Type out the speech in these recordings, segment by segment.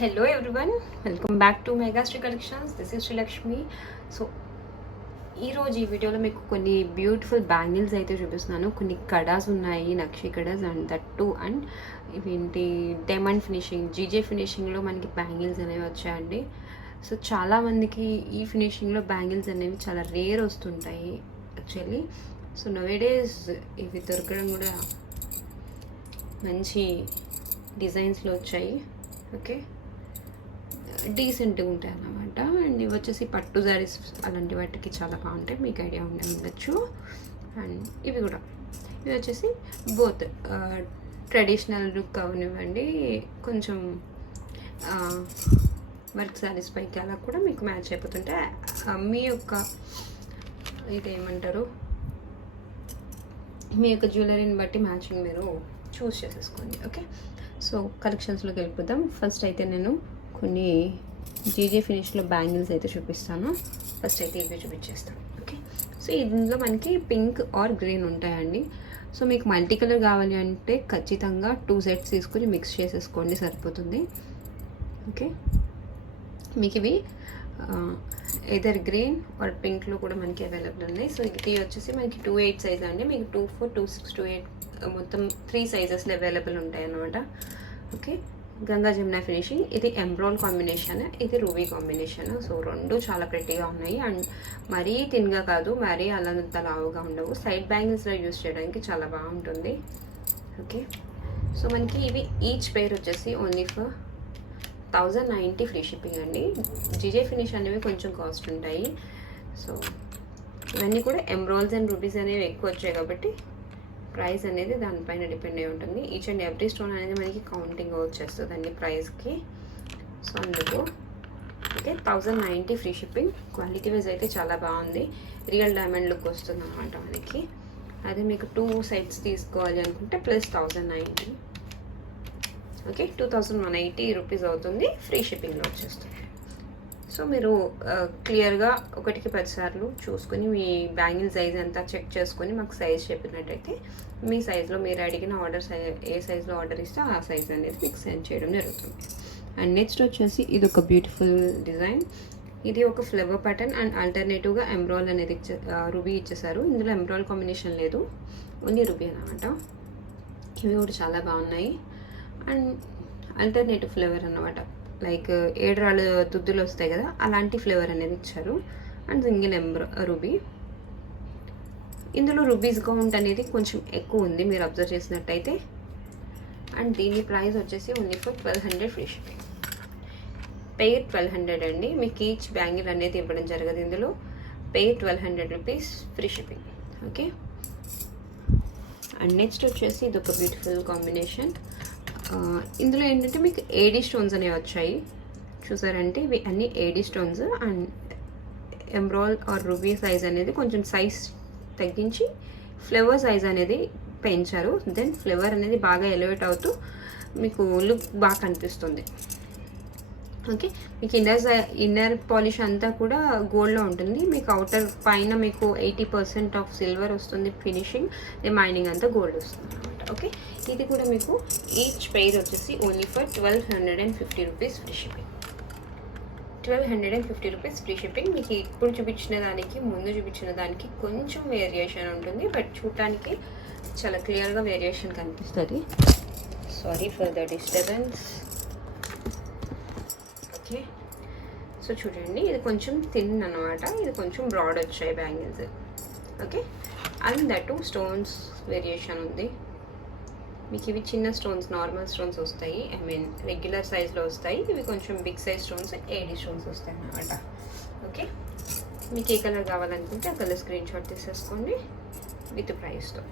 Hello everyone, welcome back to Megasri Collections. This is Srilakshmi. So ఈరోజు ఈ వీడియోలో మీకు కొన్ని బ్యూటిఫుల్ బ్యాంగిల్స్ అయితే చూపిస్తున్నాను. కొన్ని కడాస్ ఉన్నాయి, నక్షి కడాస్ అండ్ దట్టు అండ్ ఇవేంటి డైమండ్ ఫినిషింగ్, జీజే ఫినిషింగ్లో మనకి బ్యాంగిల్స్ అనేవి వచ్చాయండి. సో చాలామందికి ఈ ఫినిషింగ్లో బ్యాంగిల్స్ అనేవి చాలా రేర్ వస్తుంటాయి యాక్చువల్లీ. సో నవేడేస్ ఇవి దొరకడం కూడా మంచి డిజైన్స్లో వచ్చాయి. ఓకే, డీసెంట్గా ఉంటాయి అన్నమాట. అండ్ ఇవి వచ్చేసి పట్టు శారీస్ అలాంటి వాటికి చాలా బాగుంటాయి, మీకు ఐడియా ఉండొచ్చు. అండ్ ఇవి కూడా, ఇవి వచ్చేసి బోత్ ట్రెడిషనల్ లుక్ అవనివ్వండి, కొంచెం వర్క్ శారీస్ పైకి అలా కూడా మీకు మ్యాచ్ అయిపోతుంటే మీ యొక్క ఇదేమంటారు, మీ యొక్క జ్యువెలరీని బట్టి మ్యాచింగ్ మీరు చూస్ చేసేసుకోండి. ఓకే, సో కలెక్షన్స్లోకి వెళ్ళిపోదాం. ఫస్ట్ అయితే నేను కొన్ని జీజే ఫినిష్లో బ్యాంగిల్స్ అయితే చూపిస్తాను. ఫస్ట్ అయితే ఇవి చూపించేస్తాను. ఓకే, సో ఇందులో మనకి పింక్ ఆర్ గ్రీన్ ఉంటాయండి. సో మీకు మల్టీ కలర్ కావాలి అంటే ఖచ్చితంగా 2 సెట్స్ తీసుకుని మిక్స్ చేసేసుకోండి, సరిపోతుంది. ఓకే, మీకు ఇవి ఎదర్ గ్రీన్ ఆర్ పింక్లో కూడా మనకి అవైలబుల్ ఉన్నాయి. సో ఇది వచ్చేసి మనకి 2/8 సైజ్ అండి. మీకు 2/4, 2/6, 2/8 మొత్తం 3 సైజెస్లో అవైలబుల్ ఉంటాయి అన్నమాట. ఓకే, గంగా జమున ఫినిషింగ్, ఇది ఎంబ్రాల్ కాంబినేషన్, ఇది రూబీ కాంబినేషన్. సో రెండు చాలా ప్రెట్టీగా ఉన్నాయి అండ్ మరీ థిన్గా కాదు, మరీ అల్లంత లావుగా ఉండవు. సైడ్ బ్యాంగిల్స్లో యూస్ చేయడానికి చాలా బాగుంటుంది. ఓకే, సో మనకి ఇవి ఈచ్ పేర్ వచ్చేసి ఓన్లీ ఫర్ 1090 ఫ్రీ షిప్పింగ్ అండి. జీజే ఫినిష్ అనేవి కొంచెం కాస్ట్ ఉంటాయి. సో ఇవన్నీ కూడా ఎంబ్రాల్స్ అండ్ రూబీస్ అనేవి ఎక్కువ వచ్చాయి కాబట్టి ప్రైస్ అనేది దానిపైన డిపెండ్ అయి ఉంటుంది. ఈచ్ అండ్ ఎవ్రీ స్టోన్ అనేది మనకి కౌంటింగ్ వచ్చేస్తుంది అండి ప్రైస్కి. సో అందుకు okay, 1090 free shipping. Quality wise అయితే చాలా బాగుంది, రియల్ డైమండ్ లుక్ వస్తుంది అనమాట మనకి. అదే మీకు 2 సెట్స్ తీసుకోవాలి అనుకుంటే ప్లస్ 1090. ఓకే, 2180 రూపీస్ అవుతుంది, ఫ్రీ షిప్పింగ్లో వచ్చేస్తుంది. సో మీరు క్లియర్గా 1కి 10 సార్లు చూసుకొని మీ బ్యాంగిల్ సైజ్ అంతా చెక్ చేసుకొని మాకు సైజ్ చెప్పినట్టయితే మీ సైజ్లో మీరు అడిగిన ఆర్డర్ ఏ సైజ్లో ఆర్డర్ ఇస్తే ఆ సైజ్ అనేది మీకు సెండ్ చేయడం జరుగుతుంది. అండ్ నెక్స్ట్ వచ్చేసి ఇది ఒక బ్యూటిఫుల్ డిజైన్. ఇది ఒక ఫ్లవర్ ప్యాటర్న్ అండ్ ఆల్టర్నేటివ్గా ఎంబ్రాల్ అనేది రూబీ ఇచ్చేసారు. ఇందులో ఎంబ్రాల్ కాంబినేషన్ లేదు, ఓన్లీ రూబీ అనమాట. ఇవి కూడా చాలా బాగున్నాయి అండ్ ఆల్టర్నేటివ్ ఫ్లేవర్ అన్నమాట. లైక్ 7 రాళ్ళ దుద్దులు వస్తాయి కదా, అలాంటి ఫ్లేవర్ అనేది ఇచ్చారు. And single ruby. ఇందులో రూబీస్ కౌంట్ అనేది కొంచెం ఎక్కువ ఉంది మీరు అబ్జర్వ్ చేసినట్టయితే. అండ్ దీని ప్రైస్ వచ్చేసి only for 1200 free shipping. Pair 1200 అండి. మీకు ఈచ్ బ్యాంగిల్ అనేది ఇవ్వడం జరగదు ఇందులో. Pair 1200 rupees, free shipping. Okay, and next వచ్చేసి ఇది ఒక బ్యూటిఫుల్ కాంబినేషన్. ఇందులో ఏంటంటే మీకు ఏడీ స్టోన్స్ అనేవి వచ్చాయి, చూసారంటే ఇవి అన్ని ఏడీ స్టోన్స్. అండ్ ఎంబ్రాల్ ఆర్ రూబీ సైజ్ అనేది కొంచెం సైజ్ తగ్గించి ఫ్లవర్ సైజ్ అనేది పెంచారు. దెన్ ఫ్లవర్ అనేది బాగా ఎలివేట్ అవుతూ మీకు లుక్ బాగా కనిపిస్తుంది. ఓకే, మీకు ఇన్నర్ పాలిష్ అంతా కూడా గోల్డ్లో ఉంటుంది. మీకు అవుటర్ పైన మీకు 80% ఆఫ్ సిల్వర్ వస్తుంది ఫినిషింగ్, రిమైనింగ్ అంతా గోల్డ్ వస్తుంది అనమాట. ఓకే, ఇది కూడా మీకు ఈచ్ పెయిర్ వచ్చేసి only for 1250 rupees free shipping. 1250 rupees free shipping. మీకు ఇప్పుడు చూపించిన దానికి ముందు చూపించిన దానికి కొంచెం వేరియేషన్ ఉంటుంది, బట్ చూడటానికి చాలా క్లియర్గా వేరియేషన్ కనిపిస్తుంది. Sorry for the disturbance. Okay, so చూడండి, ఇది కొంచెం థిన్ అనమాట, ఇది కొంచెం బ్రాడ్ వచ్చాయి bangles. Okay, and that stones variation ఉంది. మీకు ఇవి చిన్న స్టోన్స్, నార్మల్ స్టోన్స్ వస్తాయి, ఐ మీన్ రెగ్యులర్ సైజ్లో వస్తాయి. ఇవి కొంచెం big size stones, AD stones వస్తాయి అన్నమాట. ఓకే, మీకు ఏ కలర్ కావాలనుకుంటే ఆ కలర్ స్క్రీన్ షాట్ తీసేసుకోండి విత్ ప్రైస్తో.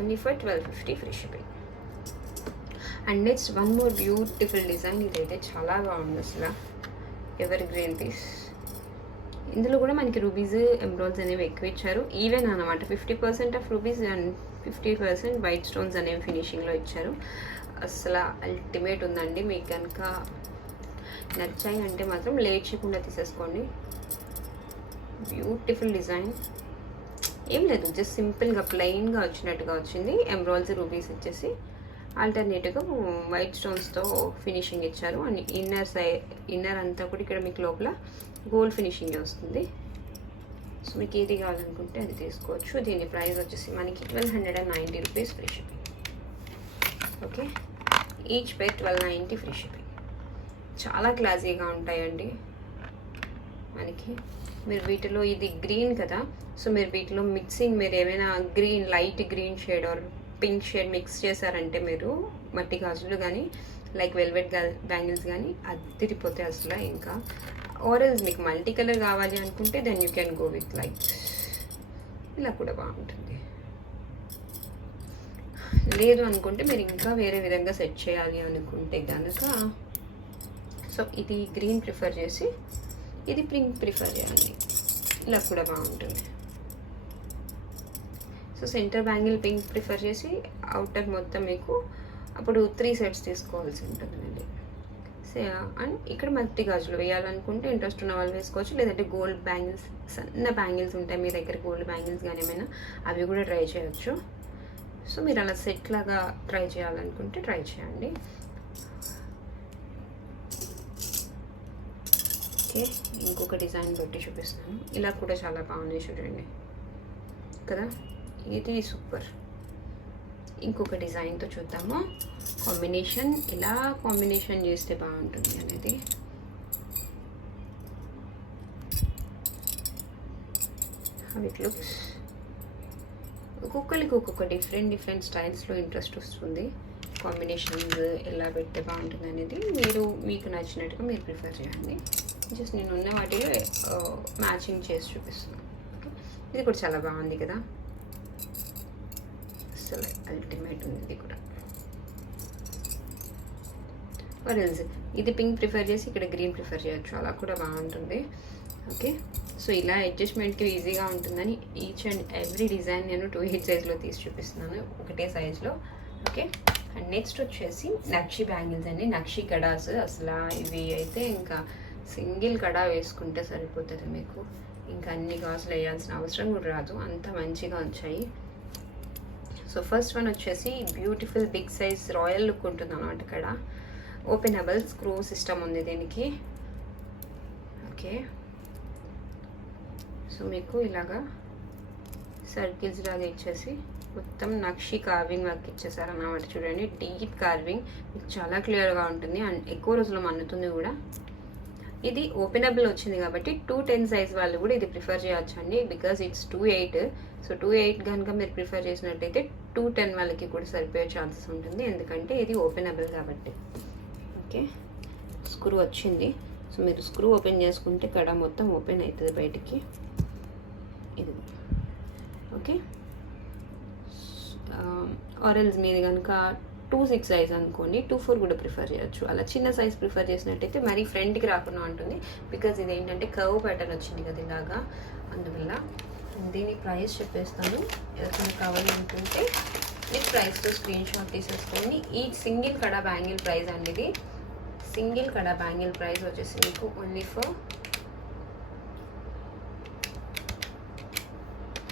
Only for 1250 free shipping. And next one more beautiful design. ఇదైతే చాలా బాగుంది అసలు, ఎవర్ గ్రీన్ పీస్. ఇందులో కూడా మనకి రూబీస్, ఎంబ్రాయిడ్స్ అనేవి ఎక్కువ ఇచ్చారు. ఈవెన్ అనమాట, 50% of rubies and 50% white stones అనేవి ఫినిషింగ్లో ఇచ్చారు. అసలు అల్టిమేట్ ఉందండి. మీకు కనుక నచ్చాయి అంటే మాత్రం లేట్ చేయకుండా తీసేసుకోండి. బ్యూటిఫుల్ డిజైన్, ఏం లేదు, జస్ట్ సింపుల్గా ప్లెయిన్గా వచ్చినట్టుగా వచ్చింది. ఎంబ్రాయిడ్స్ రూబీస్ ఇచ్చేసి ఆల్టర్నేటివ్గా వైట్ స్టోన్స్తో ఫినిషింగ్ ఇచ్చారు. అండ్ ఇన్నర్ అంతా కూడా ఇక్కడ మీకు లోపల గోల్డ్ ఫినిషింగ్ వస్తుంది. సో మీకు ఏది కావాలనుకుంటే అది తీసుకోవచ్చు. దీని ప్రైస్ వచ్చేసి మనకి 1290 rupees free shipping. Okay, each pay 1290 free shipping. చాలా క్లాసీగా ఉంటాయండి మనకి. మీరు వీటిలో ఇది గ్రీన్ కదా, సో మీరు వీటిలో మిక్సింగ్ మీరు ఏమైనా green light green shade are pink shade mix చేశారంటే మీరు మట్టి గాజులు కానీ లైక్ వెల్వెట్ బ్యాంగిల్స్ కానీ అదిరిపోతాయి అసలు. ఇంకా ఆరెంజ్ మీకు మల్టీ కలర్ కావాలి అనుకుంటే then you can go with like ఇలా కూడా బాగుంటుంది. లేదు అనుకుంటే మీరు ఇంకా వేరే విధంగా సెట్ చేయాలి అనుకుంటే కనుక సో ఇది గ్రీన్ ప్రిఫర్ చేసి ఇది పింక్ ప్రిఫర్ చేయండి, ఇలా కూడా బాగుంటుంది. So centre bangle pink prefer చేసి అవుటర్ మొత్తం మీకు అప్పుడు 3 సెట్స్ తీసుకోవాల్సి ఉంటుందండి. అండ్ ఇక్కడ మట్టి గాజులు వేయాలనుకుంటే ఇంట్రెస్ట్ ఉన్న వాళ్ళు వేసుకోవచ్చు, లేదంటే గోల్డ్ బ్యాంగిల్స్ సన్న బ్యాంగిల్స్ ఉంటాయి మీ దగ్గర, గోల్డ్ బ్యాంగిల్స్ కానీ ఏమైనా అవి కూడా ట్రై చేయొచ్చు. సో మీరు అలా సెట్ లాగా ట్రై చేయాలనుకుంటే ట్రై చేయండి. ఓకే, ఇంకొక డిజైన్ పెట్టి చూపిస్తాను. ఇలా కూడా చాలా బాగున్నాయి చూడండి కదా, ఇది సూపర్. ఇంకొక డిజైన్తో చూద్దాము కాంబినేషన్, ఇలా కాంబినేషన్ చేస్తే బాగుంటుంది అనేది. How it looks. ఒక్కొక్కరికి ఒక్కొక్క డిఫరెంట్ స్టైల్స్లో ఇంట్రెస్ట్ వస్తుంది. కాంబినేషన్స్ ఎలా పెడితే బాగుంటుంది అనేది మీరు మీకు నచ్చినట్టుగా మీరు ప్రిఫర్ చేయండి. జస్ట్ నేను ఉన్న వాటిలో మ్యాచింగ్ చేసి చూపిస్తున్నాను. ఇది కూడా చాలా బాగుంది కదా, అసలు అల్టిమేట్ ఉంది ఇది కూడా. ఆరెంజ్ ఇది పింక్ ప్రిఫర్ చేసి ఇక్కడ గ్రీన్ ప్రిఫర్ చేయొచ్చు, అలా కూడా బాగుంటుంది. ఓకే, సో ఇలా అడ్జస్ట్మెంట్కి ఈజీగా ఉంటుందని ఈచ్ అండ్ ఎవ్రీ డిజైన్ నేను 2/8 సైజ్లో తీసి చూపిస్తున్నాను, ఒకటే సైజ్లో. ఓకే, అండ్ నెక్స్ట్ వచ్చేసి నక్షి బ్యాంగిల్స్ అండి, నక్షి కడాస్. అసలు ఇవి అయితే ఇంకా సింగిల్ కడా వేసుకుంటే సరిపోతుంది మీకు, ఇంకా అన్ని గాజులు వేయాల్సిన అవసరం కూడా రాదు, అంత మంచిగా వచ్చాయి. సో ఫస్ట్ వన్ వచ్చేసి beautiful big size royal look ఉంటుంది అన్నమాట. ఇక్కడ ఓపెనబుల్ స్క్రూ సిస్టమ్ ఉంది దీనికి. ఓకే, సో మీకు ఇలాగా సర్కిల్స్ లాగా ఇచ్చేసి మొత్తం నక్షి కార్వింగ్ వర్క్ ఇచ్చేసారు అన్నమాట. చూడండి, డీప్ కార్వింగ్ మీకు చాలా క్లియర్గా ఉంటుంది అండ్ ఎక్కువ రోజులు మన్నుతుంది కూడా. ఇది ఓపెనబుల్ వచ్చింది కాబట్టి 210 సైజ్ వాళ్ళు కూడా ఇది ప్రిఫర్ చేయొచ్చు అండి, బికాజ్ ఇట్స్ 2/8. సో 2/8 కనుక మీరు ప్రిఫర్ చేసినట్టయితే 210 వాళ్ళకి కూడా సరిపోయే ఛాన్సెస్ ఉంటుంది, ఎందుకంటే ఇది ఓపెనబుల్ కాబట్టి. ఓకే, స్క్రూ వచ్చింది. సో మీరు స్క్రూ ఓపెన్ చేసుకుంటే కడ మొత్తం ఓపెన్ అవుతుంది బయటికి. ఇది ఓకే. ఆరెంజ్ మీద కనుక 2/6 సైజ్ అనుకోండి, 2/4 కూడా ప్రిఫర్ చేయొచ్చు. అలా చిన్న సైజ్ ప్రిఫర్ చేసినట్టయితే మరీ ఫ్రంట్కి రాకుండా ఉంటుంది, బికాజ్ ఇది ఏంటంటే కర్వ్ ప్యాటర్న్ వచ్చింది కదా ఇలాగా, అందువల్ల. దీని ప్రైస్ చెప్పేస్తాను, ఎవరికైనా కావాలి అనుకుంటే ఈ ప్రైస్తో స్క్రీన్ షాట్ తీసేసుకోండి. ఈ సింగిల్ కడా బ్యాంగిల్ ప్రైస్ అండి, ఇది సింగిల్ కడా బ్యాంగిల్ ప్రైస్ వచ్చేసి మీకు ఓన్లీ ఫర్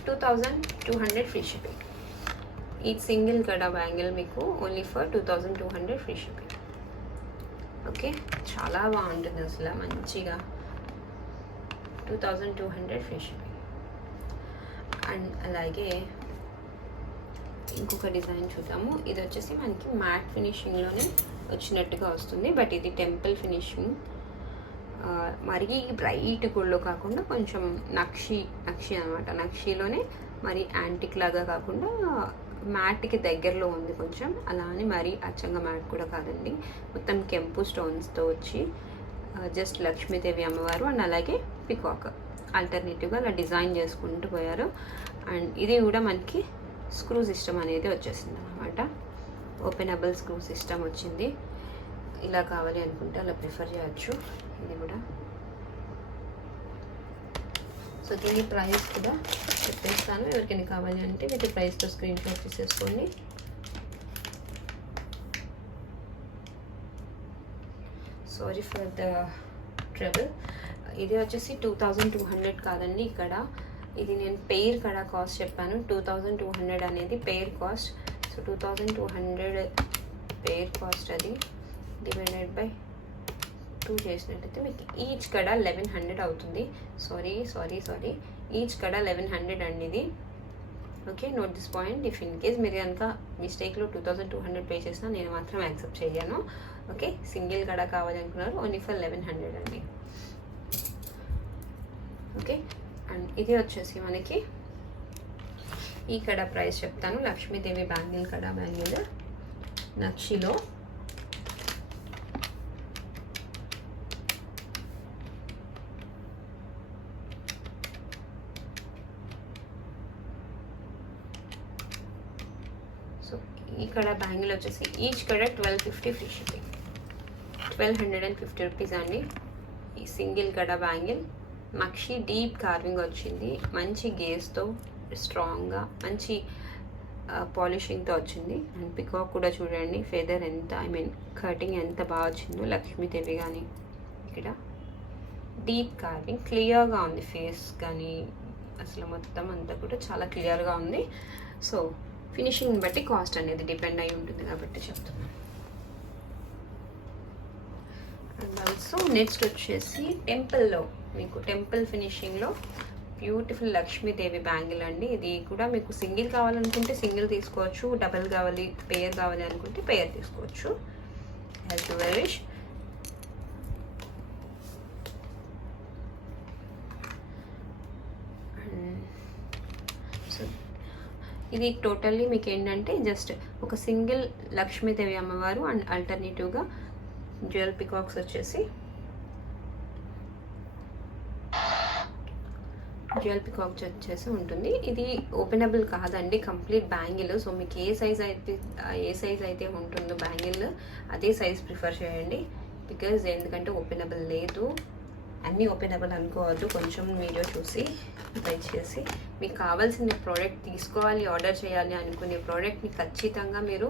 2200 ఫ్రీ షిప్పింగ్. ఈ సింగిల్ కడా బ్యాంగిల్ మీకు only for 2200 free shipping. Okay, చాలా బాగుంటుంది అసలు మంచిగా, 2200 ఫ్రీ షిప్పింగ్. అండ్ అలాగే ఇంకొక డిజైన్ చూద్దాము. ఇది వచ్చేసి మనకి మ్యాట్ ఫినిషింగ్లోనే వచ్చినట్టుగా వస్తుంది, బట్ ఇది టెంపుల్ ఫినిషింగ్. మరీ బ్రైట్ గుళ్ళో కాకుండా కొంచెం నక్షి అనమాట, నక్షిలోనే మరి యాంటిక్ లాగా కాకుండా మ్యాట్కి దగ్గరలో ఉంది కొంచెం, అలా అని మరీ అచ్చంగా మ్యాట్ కూడా కాదండి. మొత్తం కెంపు స్టోన్స్తో వచ్చి జస్ట్ లక్ష్మీదేవి అమ్మవారు అండ్ అలాగే పికాక్ ఆల్టర్నేటివ్గా అలా డిజైన్ చేసుకుంటూ పోయారు. అండ్ ఇది కూడా మనకి స్క్రూ సిస్టమ్ అనేది వచ్చేసింది అనమాట, ఓపెనబుల్ స్క్రూ సిస్టమ్ వచ్చింది. ఇలా కావాలి అనుకుంటే అలా ప్రిఫర్ చేయొచ్చు. ఇది కూడా సో దీని ప్రైస్ కూడా చెప్పేస్తాను, ఎవరికైనా కావాలి అంటే వీటి ప్రైస్తో స్క్రీన్ షాట్ తీసేసుకోండి. Sorry for the trouble. ఇది వచ్చేసి 2200 కాదండి, ఇక్కడ ఇది నేను పెయిర్ కాస్ట్ చెప్పాను. 2200 అనేది పెయిర్ కాస్ట్. సో 2200 పేర్ కాస్ట్ అది డివైడెడ్ బై 2 చేసినట్టయితే మీకు ఈచ్ కడ 1100 అవుతుంది. సారీ ఈచ్ కడ 1100 అండి ఇది. Okay, note this point. If in case మీరు కనుక మిస్టేక్లో 2200 పే చేసినా నేను మాత్రం యాక్సెప్ట్ చేయను. ఓకే, సింగిల్ కడ కావాలనుకున్నారు ఓన్లీ ఫర్ 1100 అండి. ఓకే, అండ్ ఇది వచ్చేసి మనకి ఈ కడ ప్రైస్ చెప్తాను. లక్ష్మీదేవి బ్యాంగిల్ కడ బ్యాంగిల్ నక్షిలో ఇక్కడ బ్యాంగిల్ వచ్చేసి ఈచ్ కడ 1250 ఫ్రీ షిప్పింగ్. 1250 రూపీస్ అండి. ఈ సింగిల్ కడ బ్యాంగిల్ నక్షి డీప్ కార్వింగ్ వచ్చింది, మంచి గేస్తో స్ట్రాంగ్గా మంచి పాలిషింగ్తో వచ్చింది. అండ్ పికాక్ కూడా చూడండి, ఫెదర్ ఎంత కటింగ్ ఎంత బాగా వచ్చిందో. లక్ష్మీదేవి కానీ ఇక్కడ డీప్ కార్వింగ్ క్లియర్గా ఉంది, ఫేస్ కానీ అసలు మొత్తం అంతా కూడా చాలా క్లియర్గా ఉంది. సో ఫినిషింగ్ బట్టి కాస్ట్ అనేది డిపెండ్ అయి ఉంటుంది కాబట్టి చెప్తున్నాను. అండ్ ఆల్సో నెక్స్ట్ వచ్చేసి టెంపుల్లో మీకు టెంపుల్ ఫినిషింగ్లో బ్యూటిఫుల్ లక్ష్మీదేవి బ్యాంగిల్ అండి. ఇది కూడా మీకు సింగిల్ కావాలనుకుంటే సింగిల్ తీసుకోవచ్చు, డబల్ కావాలి పేర్ కావాలి అనుకుంటే పేర్ తీసుకోవచ్చు. As you wish. సో ఇది టోటల్లీ మీకు ఏంటంటే జస్ట్ ఒక సింగిల్ లక్ష్మీదేవి అమ్మవారు అండ్ ఆల్టర్నేటివ్గా జ్యువెల్ పికాక్స్ వచ్చేసి జ్యువెల్ పికాక్ వచ్చేసి ఉంటుంది. ఇది ఓపెనబుల్ కాదండి, కంప్లీట్ బ్యాంగిల్. సో మీకు ఏ సైజ్ అయితే ఉంటుందో బ్యాంగిల్ అదే సైజ్ ప్రిఫర్ చేయండి. బికాజ్ ఎందుకంటే ఓపెనబుల్ లేదు, అన్నీ ఓపెనబుల్ అనుకోవద్దు. కొంచెం వీడియో చూసి దయచేసి మీకు కావాల్సిన ప్రోడక్ట్ తీసుకోవాలి, ఆర్డర్ చేయాలి అనుకునే ప్రోడక్ట్ని ఖచ్చితంగా మీరు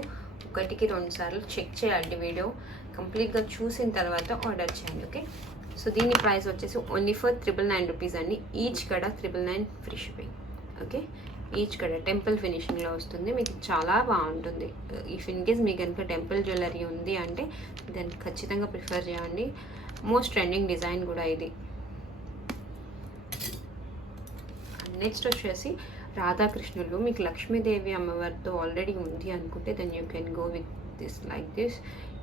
1కి 2 సార్లు చెక్ చేయండి. వీడియో కంప్లీట్గా చూసిన తర్వాత ఆర్డర్ చేయండి. ఓకే, సో దీని ప్రైస్ వచ్చేసి ఓన్లీ ఫర్ 999 రూపీస్ అండి. ఈచ్ కడ 999 ఫ్రీ షిప్పింగ్. ఓకే, ఈచ్ కడ టెంపుల్ ఫినిషింగ్లో వస్తుంది, మీకు చాలా బాగుంటుంది. ఇఫ్ ఇన్ కేస్ మీకు కనుక టెంపుల్ జ్యువెలరీ ఉంది అంటే దాన్ని ఖచ్చితంగా ప్రిఫర్ చేయండి. మోస్ట్ ట్రెండింగ్ డిజైన్ కూడా ఇది. నెక్స్ట్ వచ్చేసి రాధాకృష్ణులు. మీకు లక్ష్మీదేవి అమ్మవారితో ఆల్రెడీ ఉంది అనుకుంటే then you can go with this like this.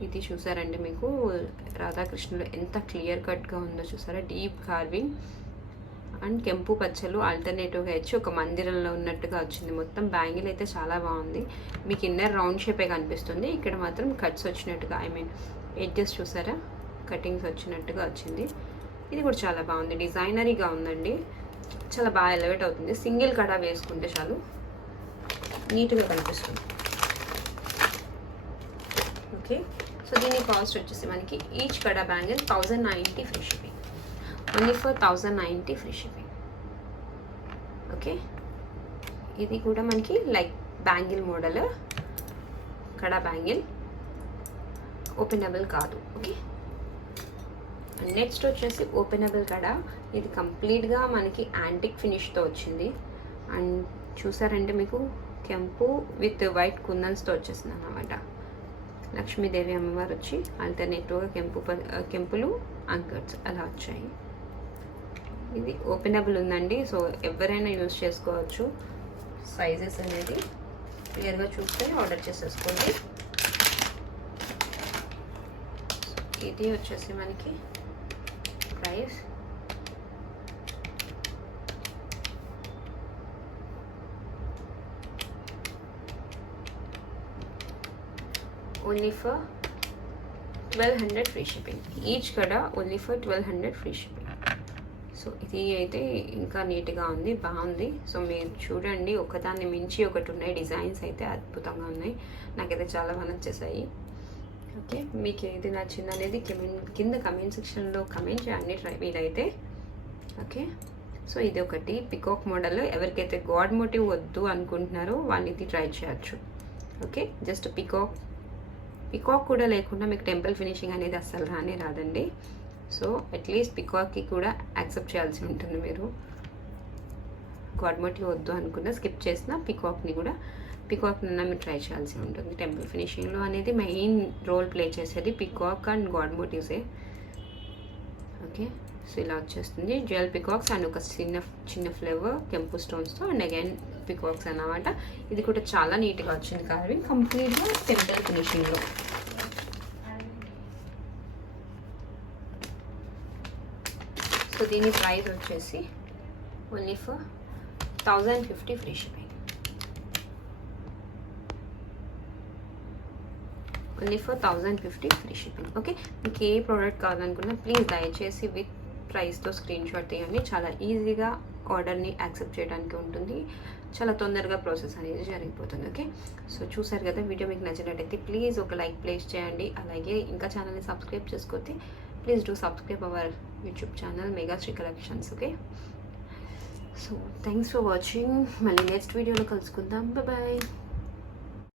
ఇది చూసారంటే మీకు రాధాకృష్ణులు ఎంత క్లియర్ కట్గా ఉందో చూసారా, డీప్ కార్వింగ్ అండ్ కెంపు పచ్చలు ఆల్టర్నేటివ్గా ఇచ్చి ఒక మందిరంలో ఉన్నట్టుగా వచ్చింది. మొత్తం బ్యాంగిల్ అయితే చాలా బాగుంది. మీకు ఇన్నర్ రౌండ్ షేపే కనిపిస్తుంది, ఇక్కడ మాత్రం కట్స్ వచ్చినట్టుగా ఎడ్జెస్ చూసారా, కటింగ్స్ వచ్చినట్టుగా వచ్చింది. ఇది కూడా చాలా బాగుంది, డిజైనరీగా ఉందండి, చాలా బాగా ఎలివేట్ అవుతుంది. సింగిల్ కడ వేసుకుంటే చాలు నీట్గా కనిపిస్తుంది. ఓకే, సో దీని కాస్ట్ వచ్చేసి మనకి ఈచ్ కడ bangle 1090 free shipping. Only for 1090 free shipping. Okay, ఇది కూడా మనకి లైక్ బ్యాంగిల్ మోడల్ కడ బ్యాంగిల్, ఓపెనబుల్ కాదు. ఓకే, నెక్స్ట్ వచ్చేసి ఓపెనబుల్ కడ. ఇది కంప్లీట్గా మనకి యాంటిక్ ఫినిష్తో వచ్చింది. అండ్ చూసారంటే మీకు కెంపు విత్ వైట్ కుందన్స్తో వచ్చేసింది అన్నమాట. లక్ష్మీదేవి అమ్మవారు వచ్చి ఆల్టర్నేటివ్గా కెంపులు అంకట్స్ అలా వచ్చాయి. ఇది ఓపెనబుల్ ఉందండి, సో ఎవరైనా యూజ్ చేసుకోవచ్చు. సైజెస్ అనేది క్లియర్గా చూస్తే ఆర్డర్ చేసేసుకోండి. ఇది వచ్చేసి మనకి price only for 1200 free shipping. Each కడ only for 1200 free shipping. So ఇది అయితే ఇంకా నీట్గా ఉంది, బాగుంది. సో మీరు చూడండి, ఒకదాన్ని మించి ఒకటి ఉన్నాయి. డిజైన్స్ అయితే అద్భుతంగా ఉన్నాయి, నాకైతే చాలా బాగా నచ్చేసాయి. ఓకే, మీకు ఏది నచ్చింది అనేది కింద కమెంట్ సెక్షన్లో కమెంట్ చేయండి వీలైతే. ఓకే, సో ఇది ఒకటి పికాక్ మోడల్. ఎవరికైతే గాడ్ మోటివ్ వద్దు అనుకుంటున్నారో వాళ్ళు ఇది ట్రై చేయొచ్చు. ఓకే, జస్ట్ పికాక్ కూడా లేకుండా మీకు టెంపుల్ ఫినిషింగ్ అనేది అస్సలు రాదండి. సో అట్లీస్ట్ పికాక్కి కూడా యాక్సెప్ట్ చేయాల్సి ఉంటుంది. మీరు గాడ్ మోటివ్ వద్దు అనుకున్న స్కిప్ చేసిన పికాక్ని కూడా పికాక్ నన్న మీరు ట్రై చేయాల్సి ఉంటుంది. టెంపుల్ ఫినిషింగ్లో అనేది మెయిన్ రోల్ ప్లే చేసేది పికాక్ అండ్ గాడ్ మోటివ్సే. ఓకే, సో ఇలా వచ్చేస్తుంది జ్యువెల్ పికాక్స్ అండ్ ఒక చిన్న ఫ్లేవర్ కెంపు స్టోన్స్తో అండ్ అగైన్ పికాక్స్ అన్నమాట. ఇది కూడా చాలా నీట్గా వచ్చింది కార్వింగ్, కంప్లీట్గా టెంపుల్ ఫినిషింగ్లో. సో దీని ప్రైస్ వచ్చేసి only for 1050 free shipping. Only for 1050 free shipping. Okay, మీకు ఏ ప్రోడక్ట్ కావాలనుకున్నా ప్లీజ్ దయచేసి విత్ ప్రైస్తో స్క్రీన్ షాట్ తీయండి. చాలా ఈజీగా ఆర్డర్ని యాక్సెప్ట్ చేయడానికి ఉంటుంది, చాలా తొందరగా ప్రాసెస్ అనేది జరిగిపోతుంది. ఓకే, సో చూసారు కదా, వీడియో మీకు నచ్చినట్టయితే ప్లీజ్ ఒక లైక్ ప్లేస్ చేయండి. అలాగే ఇంకా ఛానల్ని సబ్స్క్రైబ్ చేసుకోతే please do subscribe our YouTube channel Megashri collections. Okay, so thanks for watching. మళ్ళీ నెక్స్ట్ వీడియోలో కలుసుకుందాం. బాయ్.